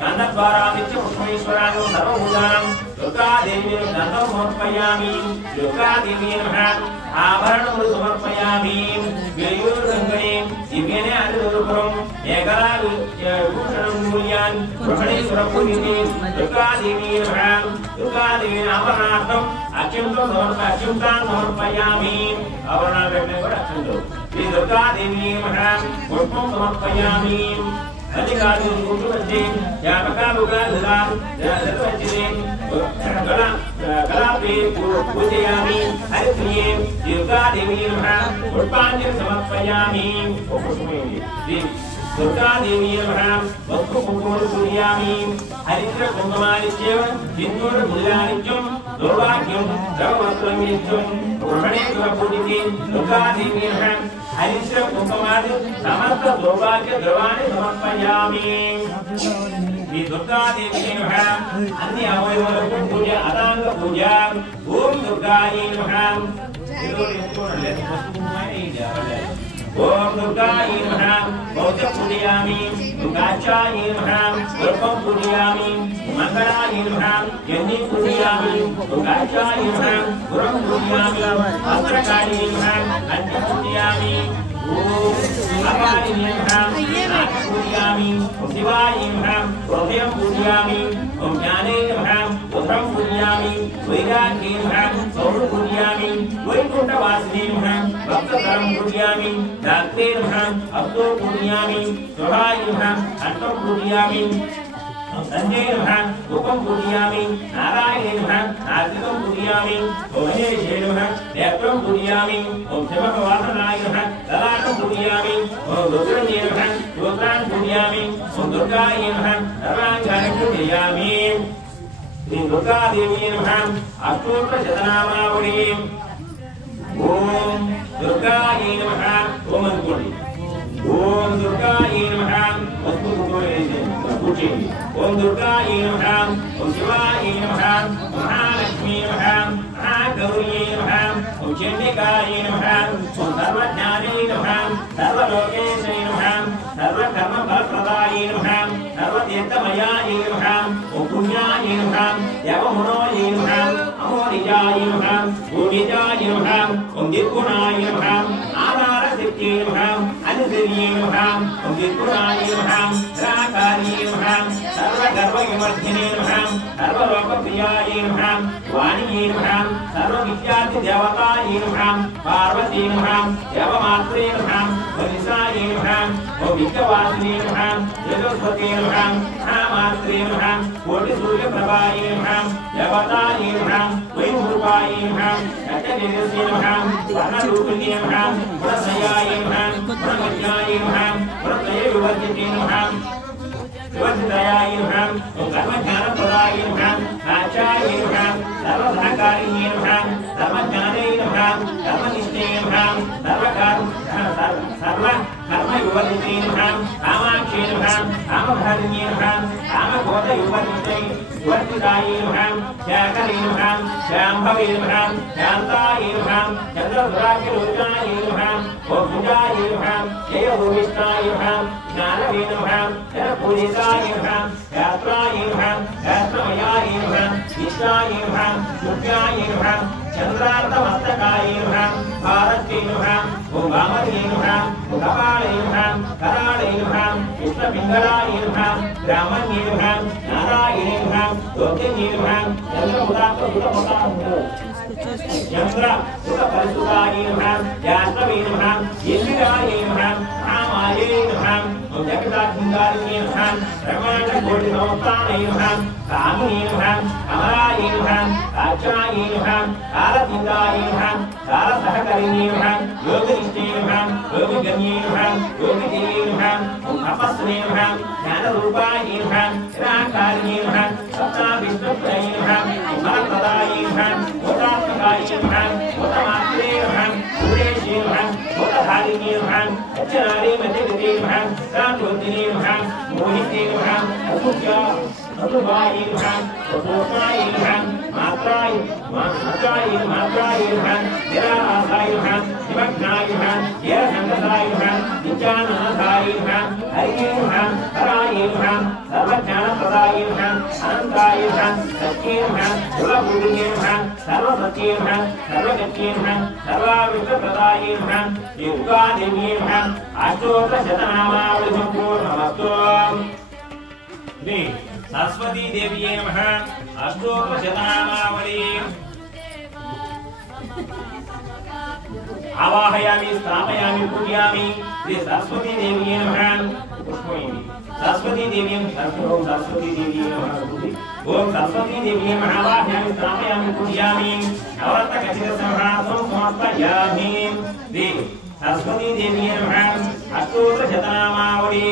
గంధద్వారా నిత్యపుష్పేశ్వరాలు సర్వభూతానం దుర్గాదేవి గంధం సమర్పయామి దుర్గాదేవి ఆభరణములు సమర్పయామి గంగణే దివ్యనే అనురూపం ఏకరాభూషణం మూల్యాన్ గృహణేశ్వర పూజితే దుర్గాదేవి దుర్గాదేవి ఆభరణార్థం అత్యంతం సమర్పయామి అవరణాన్ని కూడా అత్యంతం శ్రీ దుర్గాదేవి నమః పుష్పం సమర్పయామి అధికారు గురువచ్చి యాపకాలుగా ధరాంచే కళాపే పూజయామి హరిప్రియే దుర్గాదేవి నమః పుష్పాంజలి సమర్పయామి శ్రీ దుర్గాదేవి నమః వస్తు కుంకుమ పూజయామి హరిద్ర కుంకుమానిత్య హిందూర పూజానిత్యం దౌర్భాగ్యం ద్రవవస్త్రమిత్యం గృహణే పూజితే దుర్గాదేవి నమః హరిద్ర కుంకుమాది సమస్త దౌర్భాగ్య ద్రవాన్ని సమర్పయామి శ్రీ దుర్గాదేవి నమః అన్ని అవయవాలకు పూజ అదాంగ పూజ ఓం దుర్గాయే నమః ఓం దుర్గాయే నమః బౌద్ధ పూజయామి దుర్గాచాయే నమః రూపం పూజయామి మంగళాయే నమః యజ్ఞ పూజయామి దుర్గాచాయే నమః గురం పూజయామి మంత్రకాయే నమః అంజ పూజయామి ఓం అపారిణ్యే నమః పూజయామి శివాయ నమః హృదయం పూజయామి ఓం జ్ఞానే నమః ఉత్తరం పూజయామి వైరాగ్యే నమః సౌర పూజయామి వైకుంఠవాసినే నమః భక్తకరం పూజయామి దాత్రే నమః అప్తో పూజయామి శుభాయ నమః అష్టం పూజయామి సంజయ నమః రూపం పూజయామి నారాయణ నమః నాసికం పూజయామి ఓం హేషే నమః నేత్రం పూజయామి ఓం శివవాసనాయ నమః లలాటం పూజయామి ఓం రుద్రమే నమః రుద్రాన్ పూజయామి ఓం దుర్గాయ నమః సర్వాంగాన్ని పూజయామి శ్రీ దుర్గాదేవి నమః అష్టోత్తర శతనామావళి ఓం దుర్గాయ నమః ఓం అనుకోండి ఓం దుర్గాయ నమః వస్తు కూర్చోండి ఓం దుర్గాయ నమః ఓం శివాయ నమః మహాలక్ష్మీ నమః మహాగౌరీ నమః ఓం చండికాయ నమః ఓం సర్వజ్ఞానే నమః సర్వలోకేశే నమః సర్వకర్మ ఫలప్రదాయ నమః సర్వతీర్థమయాయ నమః ఓం పుణ్యాయ నమః దేవమునోయ నమః అమోనిజాయ నమః భూమిజాయ నమః ఓం నిర్గుణాయ నమః ఆధార శక్తి నమః అనుసర్యే నమః ఓం నిర్గుణాయ నమః రాకార్యే నమః సర్వగర్వవిమర్శినే నమః సర్వలోకప్రియాయ నమః వాణియే నమః సర్వవిద్యార్థి దేవతాయ నమః పార్వతీ నమః దేవమాత్రే నమః వనిసాయ నమః ఓం విద్యవాసినే నమః జగత్పతే నమః మహామాత్రే నమః కోటి సూర్యప్రభాయ నమః దేవతాయ నమః వైభూపాయ నమః సత్యదేవస్య నమః వర్ణరూపిణ్యే నమః గుణసయాయ నమః గుణమధ్యాయ నమః గుణత్రయ వివర్జితే నమః వివర్జితాయ నమః ఓం కర్మజ్ఞానప్రదాయ నమః నాచాయ నమః సర్వసహకారిణ్యే నమః సర్వజ్ఞానే నమః కర్మనిష్ఠే నమః కర్మ వివర్జితే నమః కామాక్షే నమః కామభారిణ్యే నమః కామగోత వివర్జితాయ నమః శాకరే నమః శాంభవే నమః శాంతాయ నమః చంద్రధరాగ్రలోచనాయ నమః ఓం భుజాయ నమః జయ భూమిష్ఠాయ నమః జ్ఞానవే నమః జనపూజితాయ నమః యాత్రాయ నమః యాత్రమయాయ నమః ఇష్టాయ నమః శుభ్యాయ నమః చంద్రార్ధమస్తకాయ నమః భారతే నమః ఓం వామనే నమః ఓం కపాలే నమః కరాళే నమః కృష్ణపింగళాయ నమః బ్రాహ్మణ్యే నమః నారాయణే నమః యోగిన్యే నమః చంద్ర సుత పరిశుద్ధాయ నమః యాత్రవే నమః ఇంద్రాయ నమః మహామాయే నమః ఓం జగదాత్మికారిణ్యే నమః బ్రహ్మాండ కోటి సంస్థానై నమః కామినే నమః కమలాయ నమః కాచాయ నమః కాలతీతాయ నమః కాలసహకరిణ్యే నమః యోగినిష్ఠే నమః యోగిగణ్యే నమః యోగిదే నమః ఓం తపస్వే నమః జ్ఞానరూపాయ నమః నిరాకారిణ్యే నమః సప్తావిష్ణుప్రయ నమః మలప్రదాయ నమః మోటాత్మకాయ నమః మోటమాత్రే నమః పూరేశే నమః మోటధారిణ్యే నమః అచ్చనారే మధ్యగతే నమః కాంతోద్దినే నమః మోహితే నమః అసుభాయ నమః అసోకాయ నమః మాత్రాయ నమః నిరాసాయ నమః నిమగ్నాయ నమః ఏరసంగతాయ నమః నిత్యానందాయ నమః హరియే నమః హరాయ నమః సర్వజ్ఞానప్రదాయ నమః అనంతాయ నమః సత్యే నమః కులభూమినే నమః సర్వసత్యే నమః సర్వగత్యే నమః సర్వావిష్ణుప్రదాయ నమః దుర్గాదేవ్యే నమః అష్టోత్తర శతనామావళి సంపూర్ణమస్తు సరస్వతీ దేవ్యే నమః అష్టోత్తర శతనామావళి आवाहयामि स्थापयामि पूजयामि श्री सरस्वती देवी नमः पुष्पयमि सरस्वती देवी सरस्वती देवी नमः ओम सरस्वती देवी नमः आवाहयामि स्थापयामि पूजयामि नवरत्न खचित संहासं समर्पयामि श्री सरस्वती देवी नमः अष्टोत्तर शतनामावళి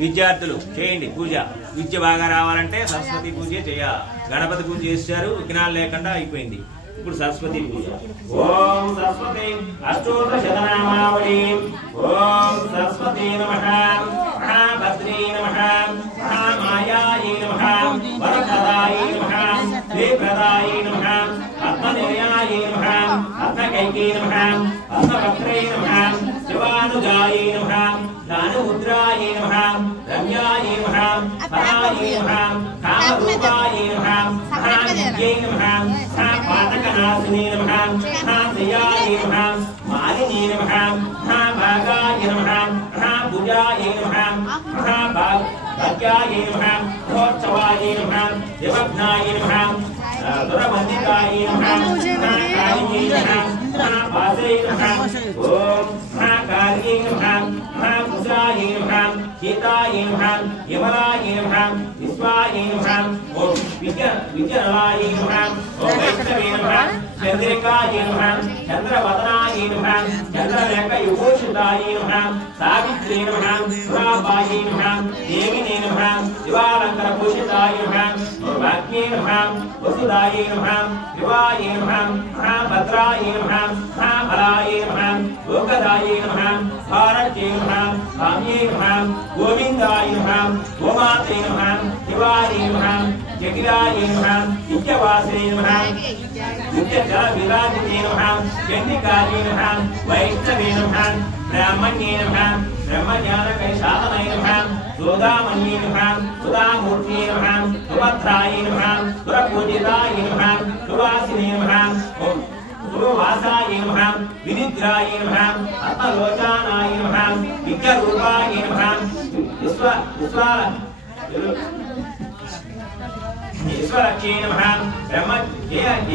విద్యార్థులు చేయండి పూజ విద్య బాగా రావాలంటే సరస్వతి పూజ చేయాలి గణపతి పూజ చేశారు విఘ్నాలు లేకుండా అయిపోయింది ఇప్పుడు సరస్వతి పూజ ఓం సరస్వతి అష్టోత్తర శతనామావళి ఓం సరస్వతి నమః మహాభద్రీ నమః మహామాయాయై నమః వరప్రదాయై నమః శ్రీప్రదాయై నమః పద్మనిలయాయై నమః పద్మకైకై నమః పద్మవక్త్రై నమః శివానుజాయై నమః జ్ఞానముద్రాయై నమః రమ్యాయై నమః పరాయై నమః కామరూపాయై నమః మహానిత్యై నమః మహాపాతకనాశినీ నమః మహాశ్రియాయై నమః మాలినీ నమః మహాభాగాయ నమః మహాభుజాయై నమః మహాభాగ్యాయై నమః మహోత్సవాయై నమః దివఘ్నాయై నమః సురమందికాయై నమః మహాకాళియై నమః మహాపాసై నమః ఓం మహాకాళియై నమః మహాకుశాయై నమః సీతాయై నమః యమలాయై నమః విశ్వాయై నమః ఓం విద్యనలాయై నమః ఓం వైష్ణవే నమః చంద్రికాయై నమః చంద్రవదనాయై నమః చంద్రరేఖ యుగోషితాయై నమః సావిత్రీ నమః పురాపాయై నమః దేవినే నమః శివాలంకర భూషితాయై నమః వాక్యై నమః వసుదాయై నమః శివాయై నమః మహాభద్రాయై నమః మహాబలాయై నమః లోకదాయై నమః భారత్యై నమః కామ్యై నమః గోవిందాయ నమః గోమాత్రే నమః శివాయై నమః జగిరాయై నమః నిత్యవాసే నమః నిత్యజల విరాజితే నమః చండికాయై నమః వైష్ణవే నమః బ్రాహ్మణ్యే నమః బ్రహ్మజ్ఞానకైశాలనై నమః సుధామణ్యే నమః సుధామూర్తియే నమః సుభద్రాయై నమః సురపూజితాయై నమః సువాసినే నమః ఓం సువాసాయై నమః వినిద్రాయై నమః ఆత్మలోచనాయై నమః విద్యారూపాయై నమః ఈశ్వరక్షే నమః బ్రహ్మజయాయై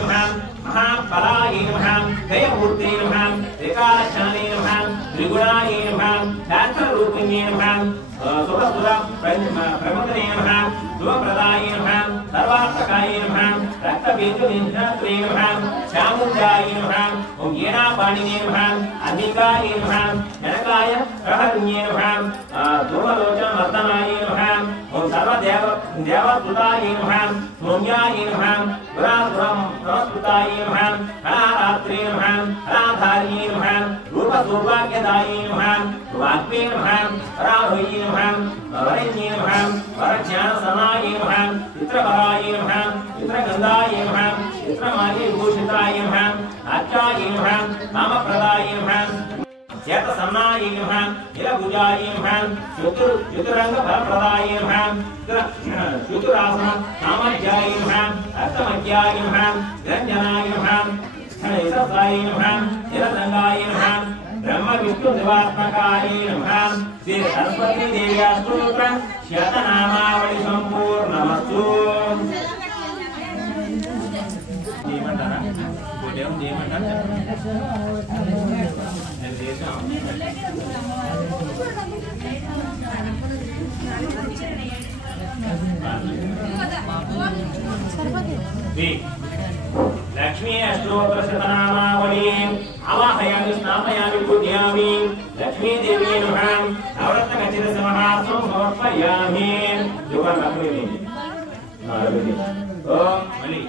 నమః మహాఫలాయై నమః దయమూర్తే నమః త్రికాలక్షణే నమః త్రిగుణాయై నమః శాస్త్రరూపిణ్యే నమః సురసుర ప్రమదనే నమః శుభప్రదాయై నమః సర్వార్థకాయై నమః రక్తబీజనిష్ఠాత్రే నమః చాముండాయై నమః ఓం ఏనాపాణినే నమః అధికాయై నమః జనకాయ ప్రహరిణ్యే నమః ధూమలోచనమర్దనాయై నమః ఓం సర్వదేవసుతాయై నమః సౌమ్యాయై నమః పురాసురం నమస్కృతాయై నమః కళారాత్రే నమః కళాధార్యై నమః రూపసౌభాగ్యదాయై నమః వాగ్వే నమః రాహుయై నమః వరేణ్యై నమః వరజ్ఞానసనాయై నమః చిత్రవరాయై నమః చిత్రగంధాయై నమః చిత్రమాల్య విభూషితాయై నమః ఆచార్యై నమః కామప్రదాయై నమః చేతసన్నాయై నమః నిలభుజాయై నమః చతురంగ ఫలప్రదాయై నమః చతురాసన సామర్థ్యాయై నమః అర్థమధ్యాయై నమః నిరంజనాయై నమః యశస్సాయై నమః నిరసంగాయై నమః బ్రహ్మ విష్ణు శివాత్మకాయై నమః శ్రీ సరస్వతీ దేవి స్తోత్ర శతనామావళి సంపూర్ణమస్తు చేయమంటారా ఇంకోటేమో చేయమంటారా నేను చేసాం లక్ష్మీ అష్టోత్తర శతనామావళి ఆవాహయామి స్నాపయామి పూజయామి లక్ష్మీదేవి నమః నవరత్న ఖచ్చిత సమహాసం సమర్పయామి యోగలక్ష్మీ ఓం మళ్ళీ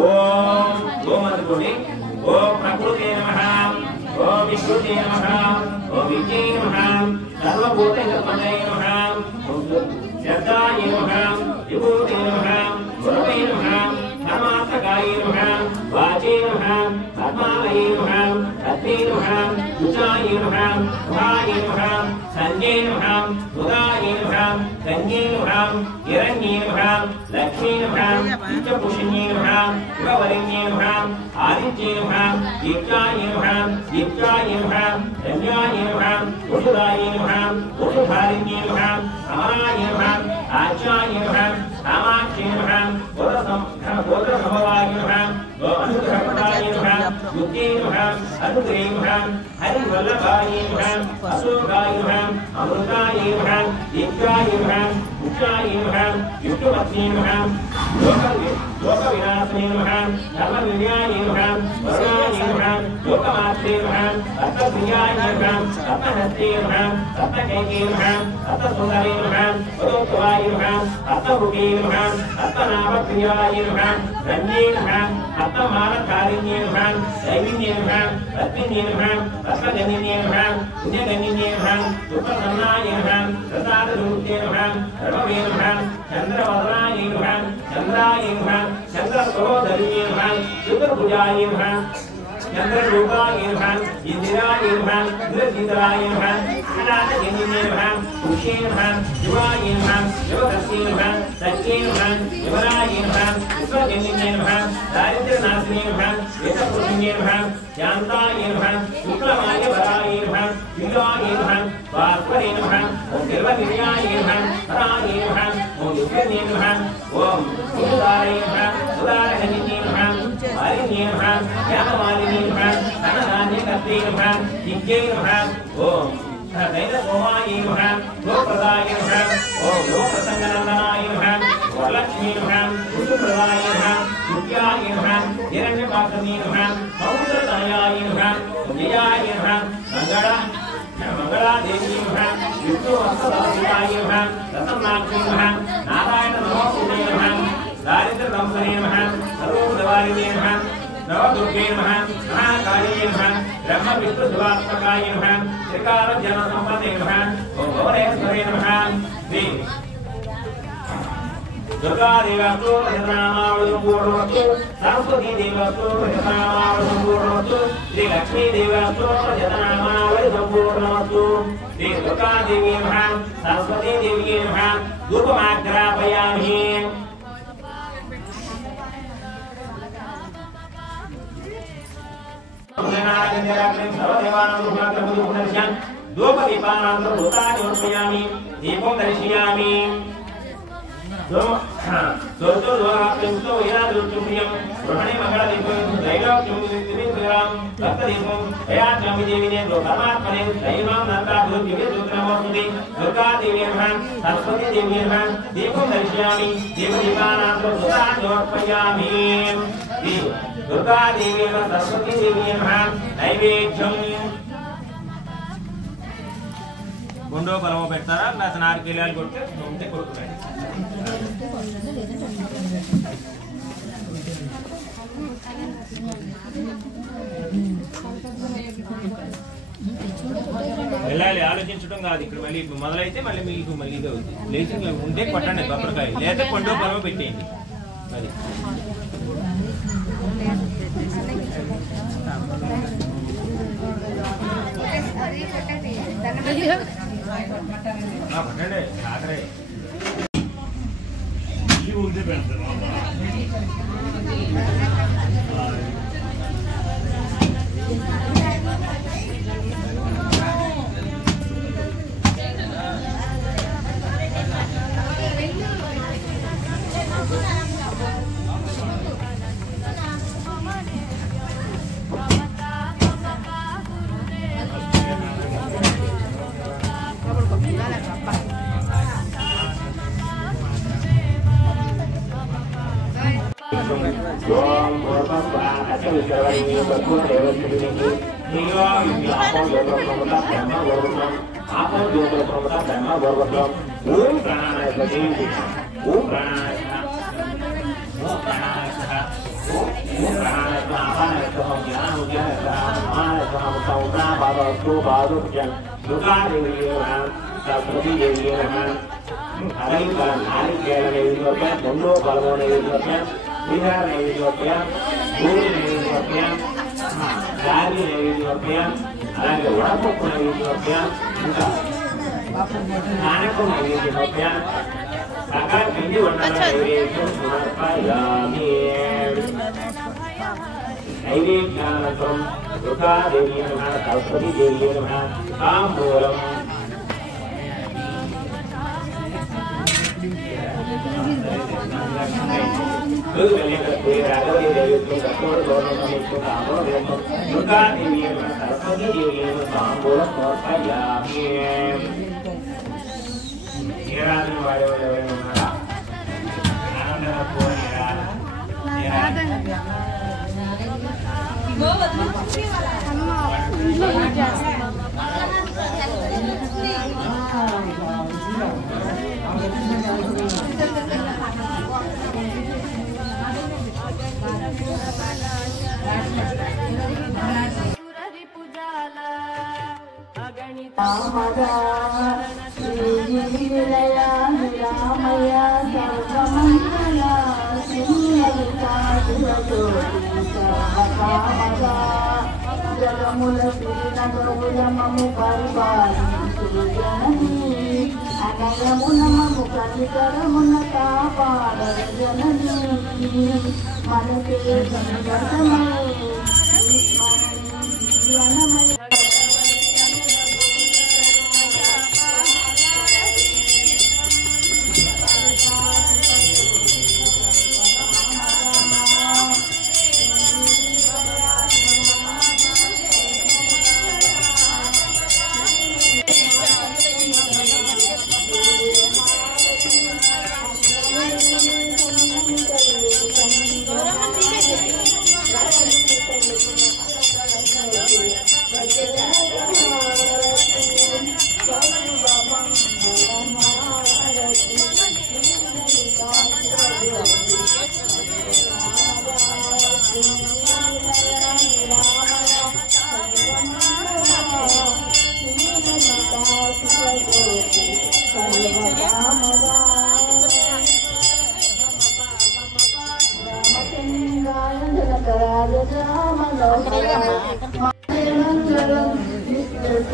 ఓం గోమతుడి ఓం ప్రకృతే నమః ఓం వికృతే నమః ఓం విజయ నమః సర్వభూత జపదయ నమః శబ్దాయ నమః విభూతే నమః గురవే నమః ధర్మార్థకాయ నమః వాచే నమః పద్మాలయ నమః రత్నే నమః కుచాయ నమః మహాయ నమః సంజయ నమః ఉదాయ నమః గంగే నమః హిరణ్యే నమః లక్ష్మీ నమః నిత్యపుష్ణ్యే నమః శివవరిణ్యే నమః ఆదిత్యే నమః దీప్తాయ నమః దీప్తాయ నమః రమ్యాయ నమః వసుదాయ నమః వసుధారిణ్యే నమః అమరాయ నమః ఆచార్య నమః కామాక్ష कामाक्षी नमः गोत्र समवाय नमः गो अनुग्रहप्रदाय नमः युक्ते नमः अनुग्रे नमः हरिवल्लभाय नमः अशोकाय नमः अमृताय नमः दीप्ताय नमः मुक्ताय नमः युक्तवत्ये नमः लोकविनाशने नमः धर्मविनयाय नमः वरुणाय नमः लोकमात्रे नमः रत्नप्रियाय नमः रत्नहस्ते नमः रत्नकैके नमः रत्नसुन्दरे नमः वरोत्तवाय नमः रत्नमुखे नमः रत्ननामप्रियाय नमः रण्ये नमः रत्नमानकारिण्ये नमः दैविन्ये नमः रत्निन्ये नमः रत्नगणिन्ये नमः पुण्यगणिन्ये नमः सुप्रसन्नाय नमः प्रसादरूप्ये नमः सर्ववे नमः चन्द्रवदनाय नमः चन्द्राय नमः चन्द्रसहोदर्ये नमः चतुर्भुजाय नमः चन्द्ररूपाय नमः इंदिराय नमः इंद्रजीतराय नमः अनाथजनिन्ये नमः पुष्ये नमः शिवाय नमः शिवकस्ये नमः सत्ये नमः शिवराय नमः विश्वजनिन्ये नमः दारिद्र्यनाशिने नमः वेदपुरुषिणे नमः शान्ताय नमः शुक्लमाय वराय नमः विलाय नमः भास्वरे नमः ओम देवनिलयाय नमः हराय नमः ओम युगन्ये नमः ओम उदाराय नमः उदारगनिन्ये नमः मालिन्ये नमः ज्ञानमालिन्ये नमः धनधान्यकर्त्रे नमः यज्ञे नमः ओम दैवसोमाय नमः लोकप्रदाय नमः ओम लोकसंगनन्दनाय नमः वरलक्ष्मी नमः पुत्रप्रदाय नमः विद्याय नमः हिरण्यपात्रने नमः सौन्दर्यदायाय नमः जयाय नमः मंगलादेवी नमः विष्णुवत्सदाय नमः रत्नाक्षी नमः नारायण नमोस्तुते नमः दारिद्र्यदंसने नमः सर्वोपदवारिणे नमः नवदुर्गे नमः महाकालिये नमः ब्रह्म विष्णु शिवात्मकाय नमः त्रिकालज्ञानसम्पन्ने नमः ओम भुवनेश्वरे नमः श्री दुर्गा देवस्तु प्रजनामावृतपूर्णवस्तु सरस्वती देवस्तु प्रजनामावृतपूर्णवस्तु श्री लक्ष्मी देवस्तु प्रजनामावृतपूर्णवस्तु श्री दुर्गा देवी नमः सरस्वती देवी नमः धूपमाग्रापयामि दीपं दर्शयामि दुर्गा देवी सरस्वती देवी नैवेद्यम गुंडो बलमो పెడతారా నా నారికేలాలు కొట్టి ఉంటే కొడుకున్నాడు వెళ్ళాలి ఆలోచించడం కాదు ఇక్కడ మళ్ళీ మొదలైతే మళ్ళీ మీకు మళ్ళీ ఇది అవుతుంది లేచి ఉంటే కొట్టండి కొబ్బరికాయ లేదా కొండో బలమో పెట్టేయండి అది పట్టండి ఆఖరే అలాగే వడపప్పు నైవేద్యం ఇంకా నానకం నైవేద్యం సకల పిండి వంటల నైవేద్యం సమర్పయామి నైవేద్యానంతరం దుర్గాదేవి నమః సరస్వతీ దేవి నమః తాంబూలం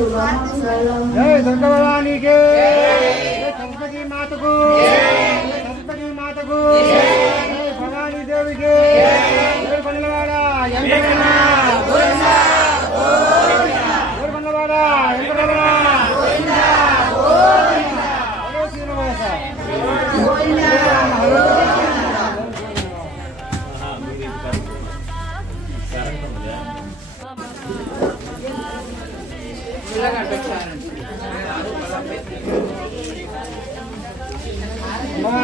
जय दुर्गावाणी के सरस्वती माता को सरस्वती माता को जय भवानी देवी के जय बनवाड़ा यंत्रना गोविंदा बनवाड़ा यंत्रना गोविंदा गोविंदा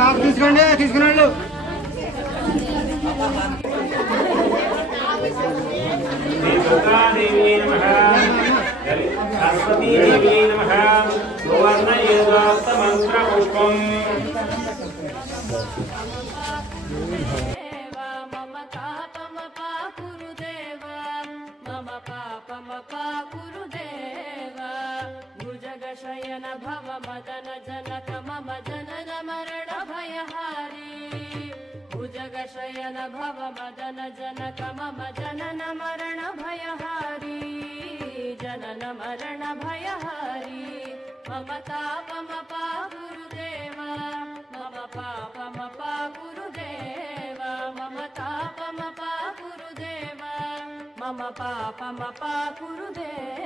आप తీసుకోండి తీసుకున్నాళ్ళు दुर्गा देवी नमः सरस्वती देवी नमः सुवर्ण एवास्त मंत्र पुष्पम शयन भव मदन जनक मम जनन मरण भयहारी भुजग शयन भव मदन जनक मम जनन मरण भयहारी जनन मरण भयहारी मम तापम पा गुरुदेव मम पापम पा गुरुदेव मम तापम पा गुरुदेव मम पापम पा गुरुदेव